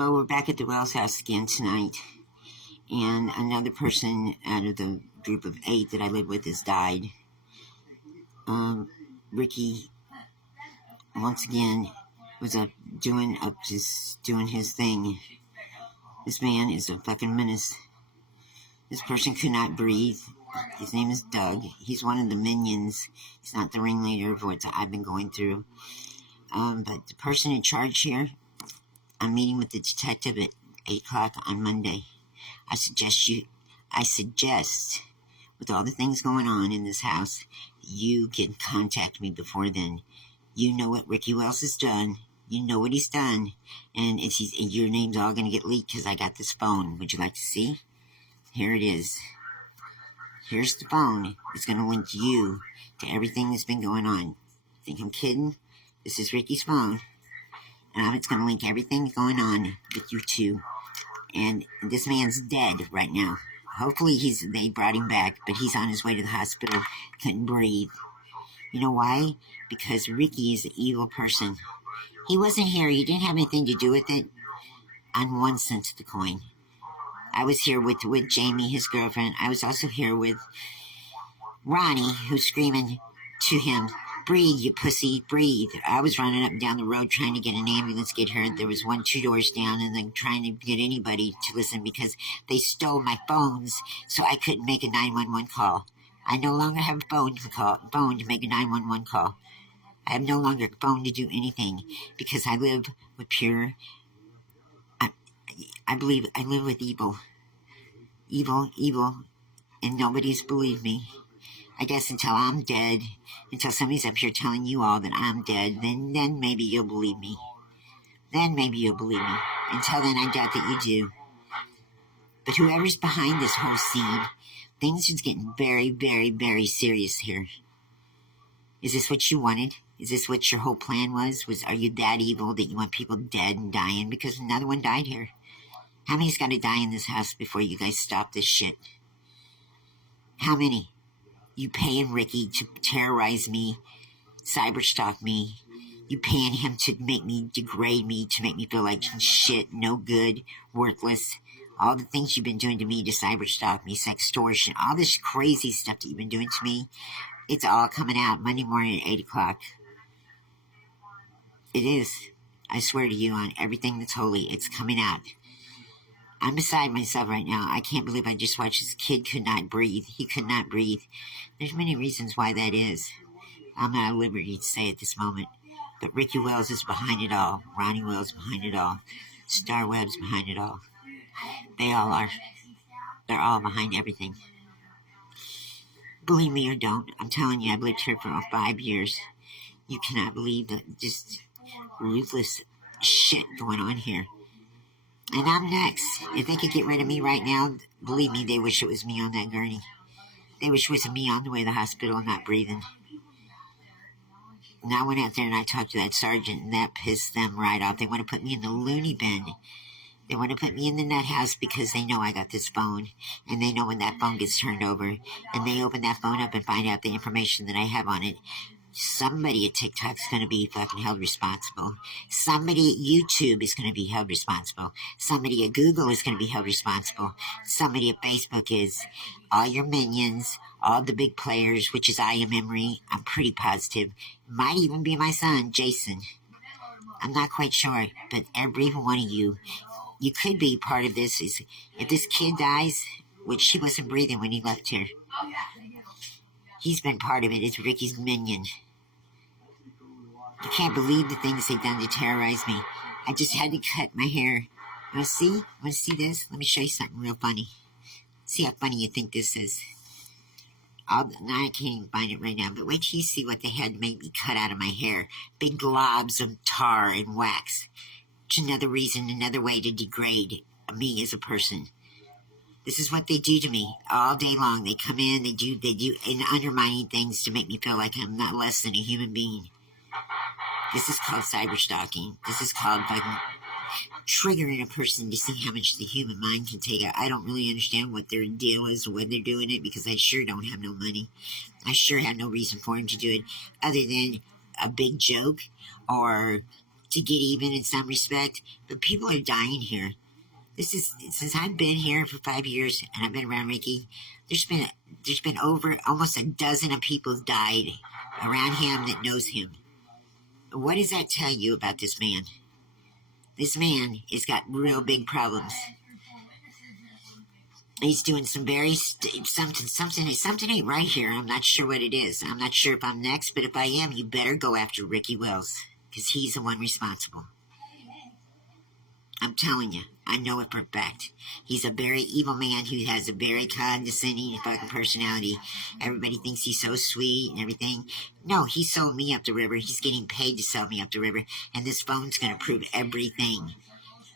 Well, we're back at the Wells house again tonight, and another person out of the group of 8 that I live with has died. Ricky, once again, was doing his thing. This man is a fucking menace. This person could not breathe. His name is Doug. He's one of the minions. He's not the ringleader of what I've been going through. But the person in charge here, I'm meeting with the detective at 8 o'clock on Monday. I suggest, with all the things going on in this house, you can contact me before then. You know what Ricky Wells has done. You know what he's done. And your name's all going to get leaked because I got this phone. Would you like to see? Here it is. Here's the phone. It's going to link you to everything that's been going on. Think I'm kidding? This is Ricky's phone. And it's going to link everything going on with you two. And this man's dead right now. Hopefully they brought him back, but he's on his way to the hospital. Couldn't breathe. You know why? Because Ricky is an evil person. He wasn't here. He didn't have anything to do with it on one sense of the coin. I was here with Jamie, his girlfriend. I was also here with Ronnie, who's screaming to him, "Breathe, you pussy, breathe." I was running up and down the road trying to get an ambulance, get her. There was one 2 doors down, and then trying to get anybody to listen because they stole my phones, so I couldn't make a 911 call. I no longer have a phone to make a 911 call. I have no longer a phone to do anything because I live with pure... I believe I live with evil. Evil, and nobody's believed me. I guess until I'm dead, until somebody's up here telling you all that I'm dead, then maybe you'll believe me. Until then, I doubt that you do. But whoever's behind this whole scene, things are getting very, very, very serious here. Is this what you wanted? Is this what your whole plan was? Are you that evil that you want people dead and dying? Because another one died here. How many's got to die in this house before you guys stop this shit? How many? You paying Ricky to terrorize me, cyberstalk me. You paying him to make me degrade me, to make me feel like shit, no good, worthless. All the things you've been doing to me to cyberstalk me, sextortion, all this crazy stuff that you've been doing to me, it's all coming out Monday morning at 8 o'clock. It is. I swear to you on everything that's holy, it's coming out. I'm beside myself right now. I can't believe I just watched this kid could not breathe. He could not breathe. There's many reasons why that is. I'm not at liberty to say at this moment. But Ricky Wells is behind it all. Ronnie Wells behind it all. Star Webb's behind it all. They all are. They're all behind everything. Believe me or don't, I'm telling you, I've lived here for 5 years. You cannot believe the just ruthless shit going on here. And I'm next. If they could get rid of me right now, believe me, they wish it was me on that gurney. They wish it was me on the way to the hospital and not breathing. And I went out there and I talked to that sergeant, and that pissed them right off. They want to put me in the loony bin. They want to put me in the nut house because they know I got this phone. And they know when that phone gets turned over, and they open that phone up and find out the information that I have on it, somebody at TikTok's going to be fucking held responsible. Somebody at YouTube is going to be held responsible. Somebody at Google is going to be held responsible. Somebody at Facebook is. All your minions, all the big players, which is I Am Emery, I'm pretty positive. Might even be my son, Jason. I'm not quite sure, but every one of you could be part of this. If this kid dies, which he wasn't breathing when he left here, he's been part of it. It's Ricky's minion. You can't believe the things they've done to terrorize me. I just had to cut my hair. You want to see? You want to see this? Let me show you something real funny. See how funny you think this is. I can't even find it right now, but wait till you see what they had to make me cut out of my hair. Big globs of tar and wax. It's another reason, another way to degrade me as a person. This is what they do to me all day long. They come in, they do and undermining things to make me feel like I'm not less than a human being. This is called cyberstalking. This is called fucking triggering a person to see how much the human mind can take out. I don't really understand what their deal is or when they're doing it, because I sure don't have no money. I sure have no reason for them to do it other than a big joke or to get even in some respect, but people are dying here. This is since I've been here for 5 years and I've been around Ricky. There's been over almost a dozen of people died around him that knows him. What does that tell you about this man? This man has got real big problems. He's doing some very something ain't right here. I'm not sure what it is. I'm not sure if I'm next, but if I am, you better go after Ricky Wells because he's the one responsible. I'm telling you, I know it for a fact. He's a very evil man who has a very condescending fucking personality. Everybody thinks he's so sweet and everything. No, he sold me up the river. He's getting paid to sell me up the river, and this phone's going to prove everything.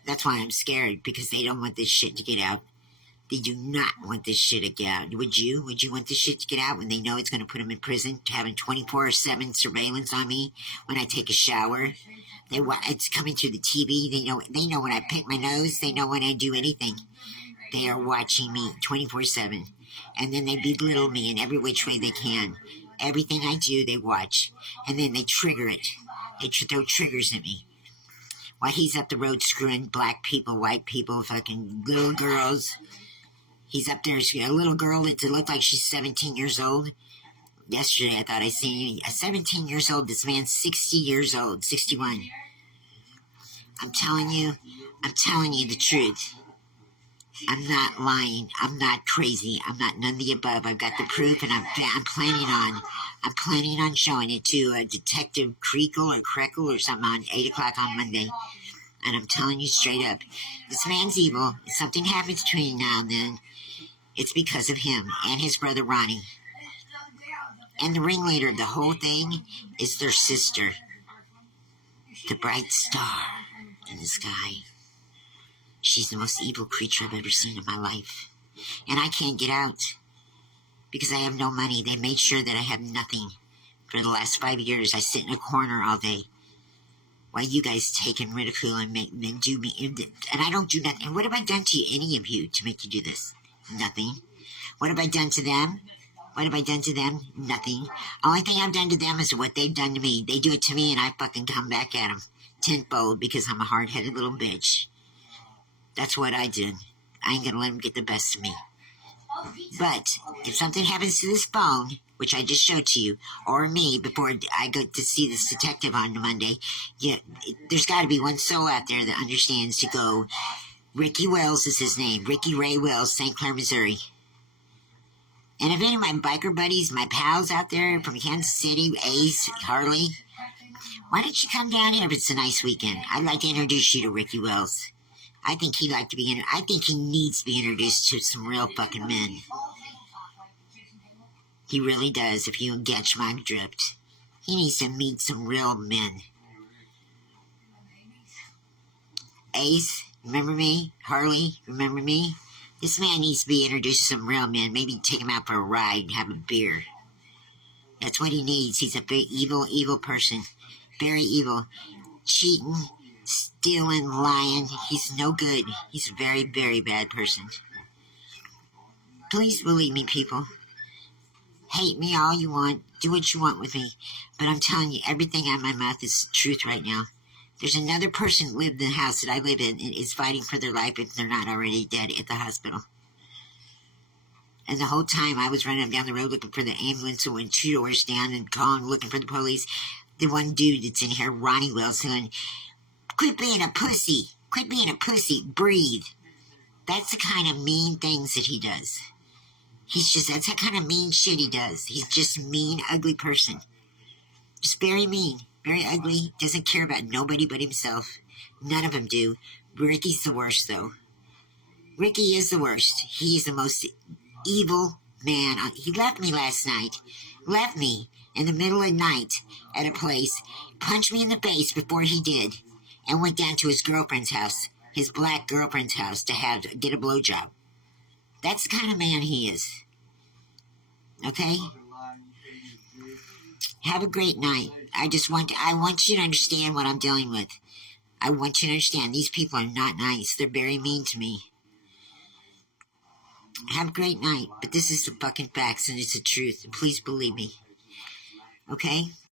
That's why I'm scared, because they don't want this shit to get out. They do not want this shit to get out. Would you? Would you want this shit to get out when they know it's going to put them in prison, having 24/7 surveillance on me when I take a shower? It's coming through the TV. They know when I pick my nose. They know when I do anything. They are watching me 24/7. And then they belittle me in every which way they can. Everything I do, they watch. And then they trigger it. They throw triggers at me. While he's up the road screwing black people, white people, fucking little girls. He's up there, a little girl that looked like she's 17 years old. Yesterday, I thought I seen a 17 years old. This man's 60 years old, 61. I'm telling you the truth. I'm not lying. I'm not crazy. I'm not none of the above. I've got the proof, and I'm planning on showing it to Detective Krekel or something on 8 o'clock on Monday. And I'm telling you straight up, this man's evil. If something happens between now and then, it's because of him and his brother Ronnie. And the ringleader of the whole thing is their sister, the bright star in the sky. She's the most evil creature I've ever seen in my life. And I can't get out because I have no money. They made sure that I have nothing. For the last 5 years, I sit in a corner all day while you guys take and ridicule and do me. And I don't do nothing. And what have I done to you, any of you, to make you do this? Nothing. What have I done to them? What have I done to them? Nothing. Only thing I've done to them is what they've done to me. They do it to me and I fucking come back at them tenfold because I'm a hard-headed little bitch. That's what I did. I ain't gonna let them get the best of me. But if something happens to this phone, which I just showed to you, or me before I go to see this detective on Monday, there's got to be one soul out there that understands to go, Ricky Wells is his name. Ricky Ray Wells, St. Clair, Missouri. And if any of my biker buddies, my pals out there from Kansas City, Ace, Harley, why don't you come down here if it's a nice weekend? I'd like to introduce you to Ricky Wells. I think he'd like to be I think he needs to be introduced to some real fucking men. He really does, if you catch my drift. He needs to meet some real men. Ace, remember me? Harley, remember me? This man needs to be introduced to some real men. Maybe take him out for a ride and have a beer. That's what he needs. He's a very evil, evil person. Very evil. Cheating, stealing, lying. He's no good. He's a very, very bad person. Please believe me, people. Hate me all you want. Do what you want with me. But I'm telling you, everything out of my mouth is truth right now. There's another person who lived in the house that I live in and is fighting for their life if they're not already dead at the hospital. And the whole time I was running down the road looking for the ambulance who went 2 doors down and calling, looking for the police. The one dude that's in here, Ronnie Wells, saying, quit being a pussy. Quit being a pussy. Breathe. That's the kind of mean things that he does. That's the kind of mean shit he does. He's just a mean, ugly person. Just very mean. Very ugly, doesn't care about nobody but himself. None of them do. Ricky's the worst, though. Ricky is the worst. He's the most evil man. He left me last night. Left me in the middle of the night at a place. Punched me in the face before he did. And went down to his girlfriend's house. His black girlfriend's house to get a blowjob. That's the kind of man he is. Okay? Have a great night. I want you to understand what I'm dealing with. I want you to understand these people are not nice. They're very mean to me. Have a great night. But this is the fucking facts and it's the truth. Please believe me. Okay?